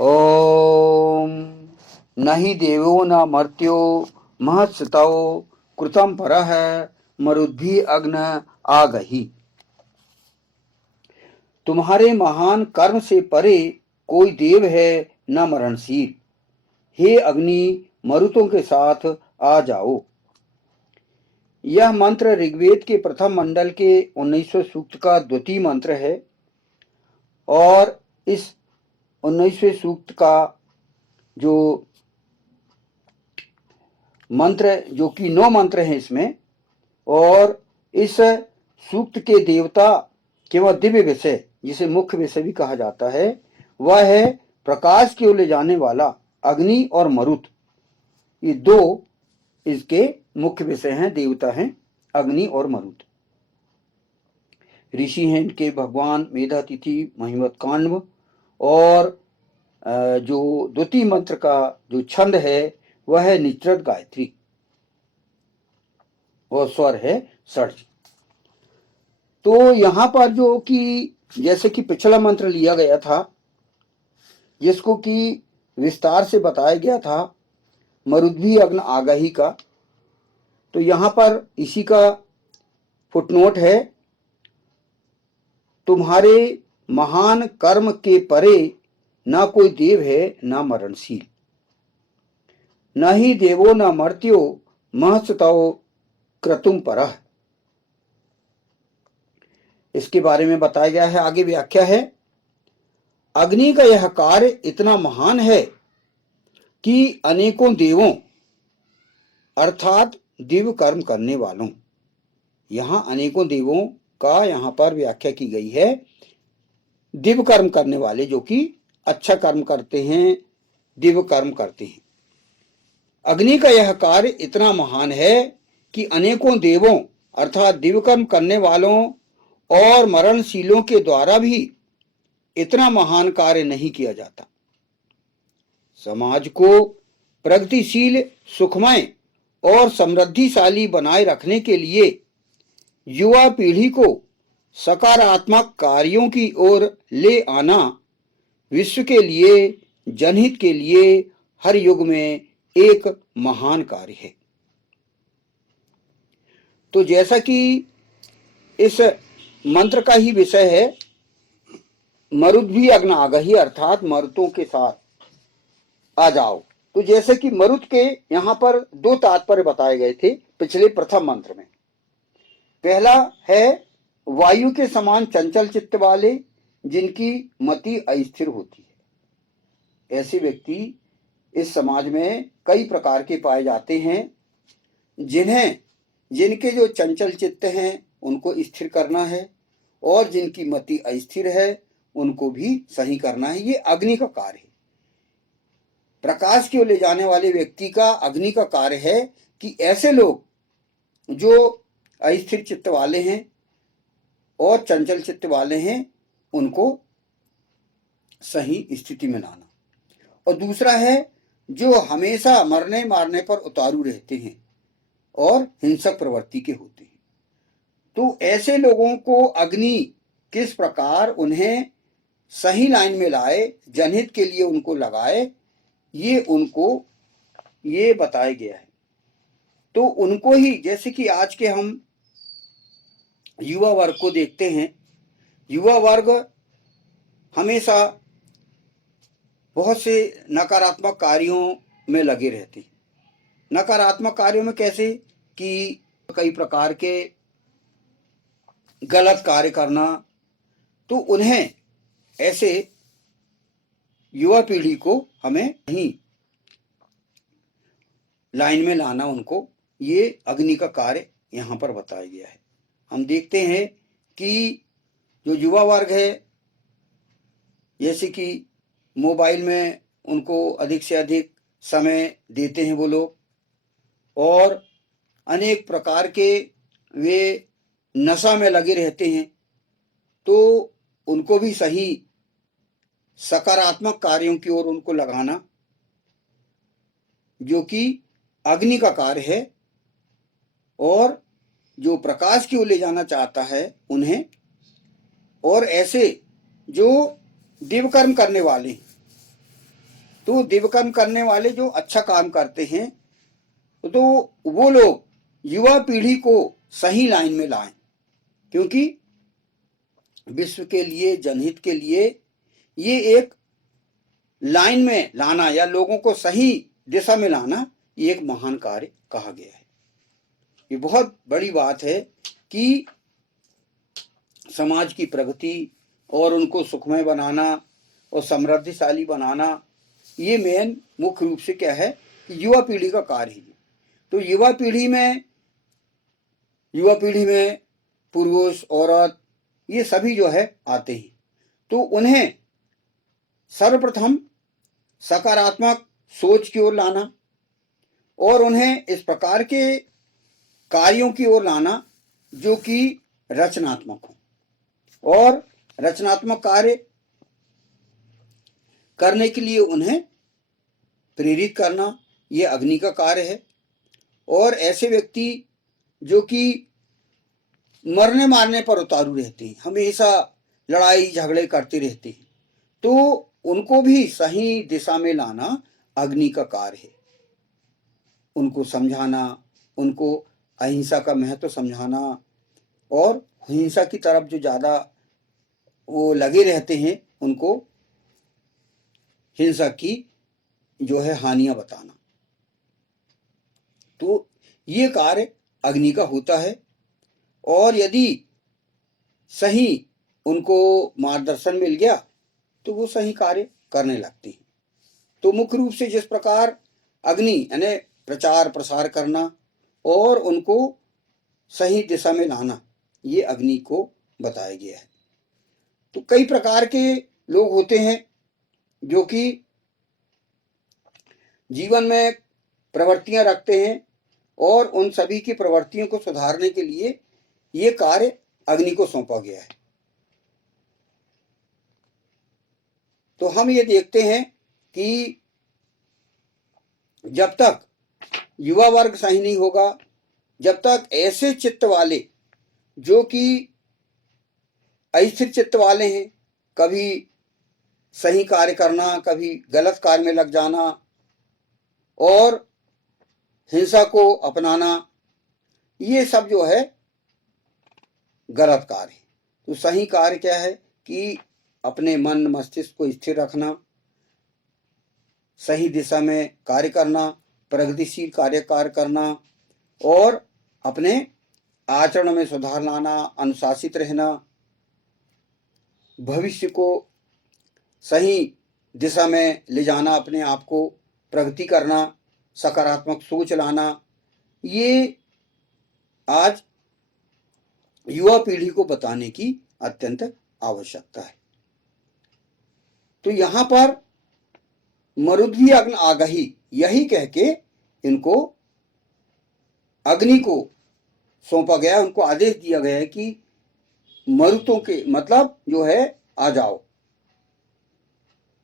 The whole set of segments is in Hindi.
ओम न हि देवो न मर्त्यो महत्सतो कृतं परः मरुद्भिः अग्न आगहि। तुम्हारे महान कर्म से परे कोई देव है न मरणशील। हे अग्नि, मरुतों के साथ आ जाओ। यह मंत्र ऋग्वेद के प्रथम मंडल के 19वें सूक्त का द्वितीय मंत्र है और इस 19वें सूक्त का जो मंत्र, जो कि 9 मंत्र हैं इसमें, और इस सूक्त के देवता केवल दिव्य विषय, जिसे मुख्य विषय भी कहा जाता है, वह है प्रकाश की ओर ले जाने वाला अग्नि और मरुत। ये दो इसके मुख्य विषय हैं, देवता हैं अग्नि और मरुत। ऋषि हैं इनके भगवान मेधातिथि, महिमत कांडव। और जो द्वितीय मंत्र का जो छंद है वह है निचरत गायत्री और स्वर है षड्ज। तो यहां पर जो कि जैसे कि पिछला मंत्र लिया गया था, जिसको कि विस्तार से बताया गया था मरुद्भी अग्न आगाही का, तो यहां पर इसी का फुटनोट है, तुम्हारे महान कर्म के परे न कोई देव है न मरणशील। न ही देवो न मर्त्यो महत्सतो क्रतुम परः। इसके बारे में बताया गया है, आगे व्याख्या है। अग्नि का यह कार्य इतना महान है कि अनेकों देवों अर्थात दिव्य कर्म करने वालों, यहां अनेकों देवों का यहां पर व्याख्या की गई है। दिव्य कर्म करने वाले जो कि अच्छा कर्म करते हैं, दिव्य कर्म करते हैं। अग्नि का यह कार्य इतना महान है कि अनेकों देवों अर्थात दिव्य कर्म करने वालों और मरणशीलों के द्वारा भी इतना महान कार्य नहीं किया जाता। समाज को प्रगतिशील, सुखमय और समृद्धिशाली बनाए रखने के लिए युवा पीढ़ी को सकारात्मक कार्यों की ओर ले आना विश्व के लिए, जनहित के लिए हर युग में एक महान कार्य है। तो जैसा कि इस मंत्र का ही विषय है, मरुद भी अग्न आगही, अर्थात मरुतों के साथ आ जाओ। तो जैसे कि मरुत के यहां पर दो तात्पर्य बताए गए थे पिछले प्रथम मंत्र में। पहला है वायु के समान चंचल चित्त वाले, जिनकी मति अस्थिर होती है। ऐसे व्यक्ति इस समाज में कई प्रकार के पाए जाते हैं, जिनके जो चंचल चित्त हैं उनको स्थिर करना है और जिनकी मति अस्थिर है उनको भी सही करना है। ये अग्नि का कार्य है। प्रकाश की ओर ले जाने वाले व्यक्ति का अग्नि का कार्य है कि ऐसे लोग जो अस्थिर चित्त वाले हैं और चंचल चित्त वाले हैं उनको सही स्थिति में लाना। और दूसरा है जो हमेशा मरने मारने पर उतारू रहते हैं और हिंसक प्रवृत्ति के होते हैं। तो ऐसे लोगों को अग्नि किस प्रकार उन्हें सही लाइन में लाए, जनहित के लिए उनको लगाए, ये बताया गया है। तो उनको ही, जैसे कि आज के हम युवा वर्ग को देखते हैं, युवा वर्ग हमेशा बहुत से नकारात्मक कार्यों में लगे रहते हैं। नकारात्मक कार्यों में कैसे कि कई प्रकार के गलत कार्य करना। तो उन्हें ऐसे युवा पीढ़ी को हमें ही लाइन में लाना, उनको ये अग्नि का कार्य यहां पर बताया गया है। हम देखते हैं कि जो युवा वर्ग है, जैसे कि मोबाइल में उनको अधिक से अधिक समय देते हैं वो लोग, और अनेक प्रकार के वे नशा में लगे रहते हैं। तो उनको भी सही सकारात्मक कार्यों की ओर उनको लगाना, जो कि अग्नि का कार्य है, और जो प्रकाश की ओर ले जाना चाहता है उन्हें, और ऐसे जो दिव्य कर्म करने वाले तो दिव्य कर्म करने वाले जो अच्छा काम करते हैं तो वो लोग युवा पीढ़ी को सही लाइन में लाएं, क्योंकि विश्व के लिए, जनहित के लिए ये एक लाइन में लाना या लोगों को सही दिशा में लाना, ये एक महान कार्य कहा गया है। ये बहुत बड़ी बात है कि समाज की प्रगति और उनको सुखमय बनाना और समृद्धिशाली बनाना, ये मेन मुख्य रूप से क्या है कि युवा पीढ़ी का कार्य है। तो युवा पीढ़ी में पुरुष, औरत, ये सभी जो है आते हैं। तो उन्हें सर्वप्रथम सकारात्मक सोच की ओर लाना और उन्हें इस प्रकार के कार्यों की ओर लाना जो कि रचनात्मक हो, और रचनात्मक कार्य करने के लिए उन्हें प्रेरित करना, ये अग्नि का कार्य है। और ऐसे व्यक्ति जो कि मरने मारने पर उतारू रहते हैं, हमेशा लड़ाई झगड़े करते रहते हैं, तो उनको भी सही दिशा में लाना अग्नि का कार्य है। उनको समझाना, उनको अहिंसा का महत्व समझाना, और हिंसा की तरफ जो ज़्यादा वो लगे रहते हैं उनको हिंसा की जो है हानियां बताना। तो ये कार्य अग्नि का होता है। और यदि सही उनको मार्गदर्शन मिल गया तो वो सही कार्य करने लगते हैं। तो मुख्य रूप से जिस प्रकार अग्नि यानी प्रचार प्रसार करना और उनको सही दिशा में लाना, ये अग्नि को बताया गया है। तो कई प्रकार के लोग होते हैं जो कि जीवन में प्रवृत्तियां रखते हैं और उन सभी की प्रवृत्तियों को सुधारने के लिए ये कार्य अग्नि को सौंपा गया है। तो हम ये देखते हैं कि जब तक युवा वर्ग सही नहीं होगा, जब तक ऐसे चित्त वाले जो कि अस्थिर चित्त वाले हैं, कभी सही कार्य करना, कभी गलत कार्य में लग जाना और हिंसा को अपनाना, ये सब जो है गलत कार्य है। तो सही कार्य क्या है कि अपने मन मस्तिष्क को स्थिर रखना, सही दिशा में कार्य करना, प्रगतिशील कार्य करना और अपने आचरण में सुधार लाना, अनुशासित रहना, भविष्य को सही दिशा में ले जाना, अपने आप को प्रगति करना, सकारात्मक सोच लाना, ये आज युवा पीढ़ी को बताने की अत्यंत आवश्यकता है। तो यहाँ पर मरुद्वी अग्नि आगही, यही कह के इनको अग्नि को सौंपा गया, उनको आदेश दिया गया है कि मरुतों के मतलब जो है आ जाओ।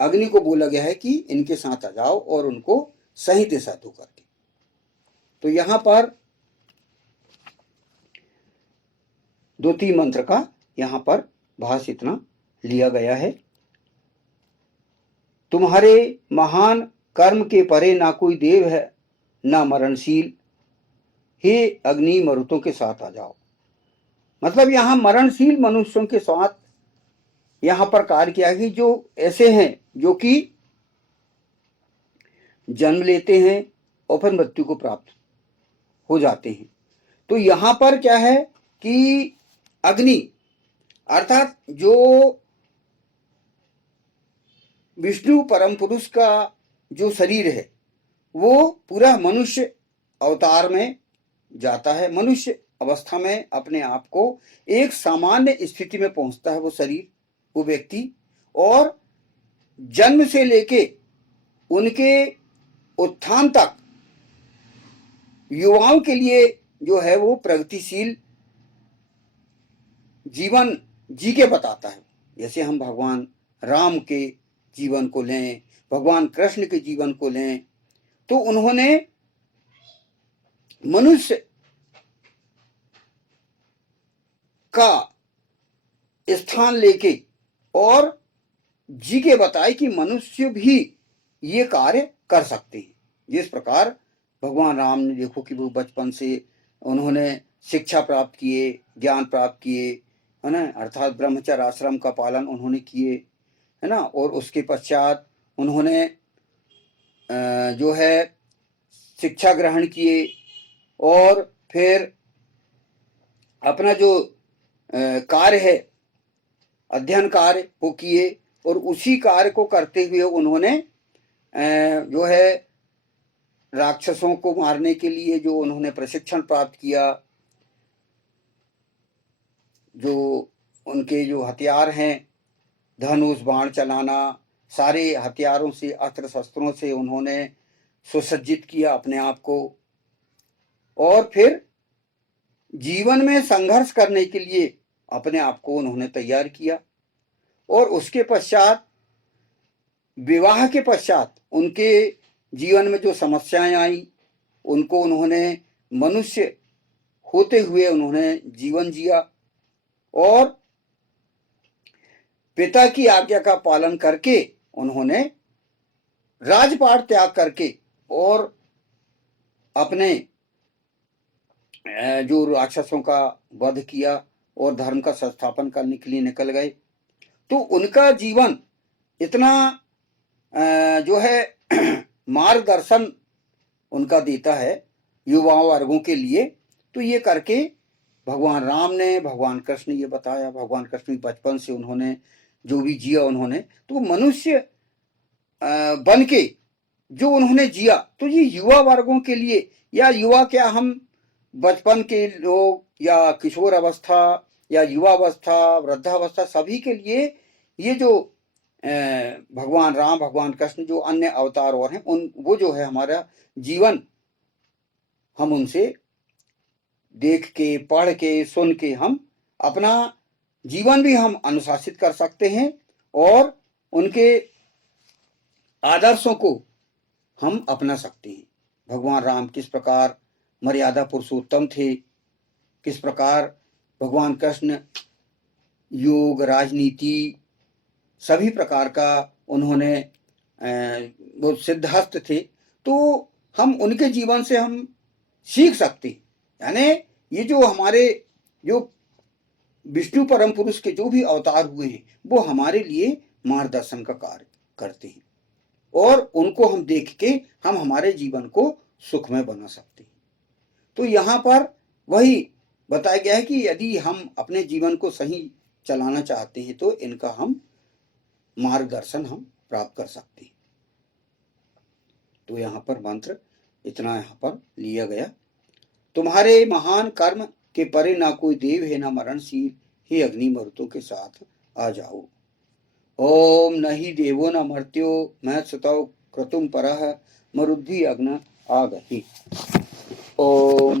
अग्नि को बोला गया है कि इनके साथ आ जाओ और उनको सही दिशा दो करके। तो यहां पर 2-3 मंत्र का यहां पर भाष इतना लिया गया है। तुम्हारे महान कर्म के परे ना कोई देव है ना मरणशील, हे अग्नि मरुतों के साथ आ जाओ। मतलब यहां मरणशील मनुष्यों के साथ यहां पर कार्य किया कि जो ऐसे हैं जो कि जन्म लेते हैं और फिर मृत्यु को प्राप्त हो जाते हैं। तो यहां पर क्या है कि अग्नि अर्थात जो विष्णु परम पुरुष का जो शरीर है वो पूरा मनुष्य अवतार में जाता है, मनुष्य अवस्था में अपने आप को एक सामान्य स्थिति में पहुंचता है वो शरीर, वो व्यक्ति, और जन्म से लेके उनके उत्थान तक युवाओं के लिए जो है वो प्रगतिशील जीवन जी के बताता है। जैसे हम भगवान राम के जीवन को लें, भगवान कृष्ण के जीवन को लें, तो उन्होंने मनुष्य का स्थान लेके और जी के बताए कि मनुष्य भी ये कार्य कर सकते हैं। जिस प्रकार भगवान राम ने देखो कि वो बचपन से उन्होंने शिक्षा प्राप्त किए, ज्ञान प्राप्त किए, है ना, अर्थात ब्रह्मचर्य आश्रम का पालन उन्होंने किए, है ना, और उसके पश्चात उन्होंने जो है शिक्षा ग्रहण किए और फिर अपना जो कार्य है, अध्ययन कार्य वो किए, और उसी कार्य को करते हुए उन्होंने जो है राक्षसों को मारने के लिए जो उन्होंने प्रशिक्षण प्राप्त किया, जो उनके जो हथियार हैं, धनुष बाण चलाना, सारे हथियारों से, अस्त्र शस्त्रों से उन्होंने सुसज्जित किया अपने आप को, और फिर जीवन में संघर्ष करने के लिए अपने आप को उन्होंने तैयार किया। और उसके पश्चात, विवाह के पश्चात उनके जीवन में जो समस्याएं आई, उनको उन्होंने मनुष्य होते हुए उन्होंने जीवन जिया, और पिता की आज्ञा का पालन करके उन्होंने राजपाट त्याग करके और अपने जो राक्षसों का वध किया और धर्म का संस्थापन करने के लिए निकल गए। तो उनका जीवन इतना जो है मार्गदर्शन उनका देता है युवा वर्गों के लिए। तो ये करके भगवान राम ने, भगवान कृष्ण ने ये बताया, भगवान कृष्ण बचपन से उन्होंने जो भी जिया उन्होंने, तो मनुष्य बन के जो उन्होंने जिया, तो ये युवा वर्गों के लिए, या युवा क्या, हम बचपन के लोग या किशोर अवस्था या युवावस्था, वृद्धावस्था, सभी के लिए ये जो भगवान राम, भगवान कृष्ण, जो अन्य अवतार और हैं, उन वो जो है हमारा जीवन, हम उनसे देख के, पढ़ के, सुन के हम अपना जीवन भी हम अनुशासित कर सकते हैं, और उनके आदर्शों को हम अपना सकते हैं। भगवान राम किस प्रकार मर्यादा पुरुषोत्तम थे, किस प्रकार भगवान कृष्ण योग, राजनीति, सभी प्रकार का उन्होंने वो सिद्धहस्त थे। तो हम उनके जीवन से हम सीख सकते हैं। यानी ये जो हमारे जो विष्णु परम पुरुष के जो भी अवतार हुए हैं, वो हमारे लिए मार्गदर्शन का कार्य करते हैं, और उनको हम देख के हम हमारे जीवन को सुखमय बना सकते हैं। तो यहाँ पर वही बताया गया है कि यदि हम अपने जीवन को सही चलाना चाहते हैं तो इनका हम मार्गदर्शन हम प्राप्त कर सकते हैं। तो यहाँ पर मंत्र इतना यहाँ पर लिया गया। तुम्हारे महान कर्म के परे ना कोई देव है, ना मरणशील, हे अग्नि मरुतों के साथ आ जाओ। ओम नहि देवो न मर्त्यो, मैं सुतौ क्रतुम परः, मरुद्धि अग्न आगहि। ओम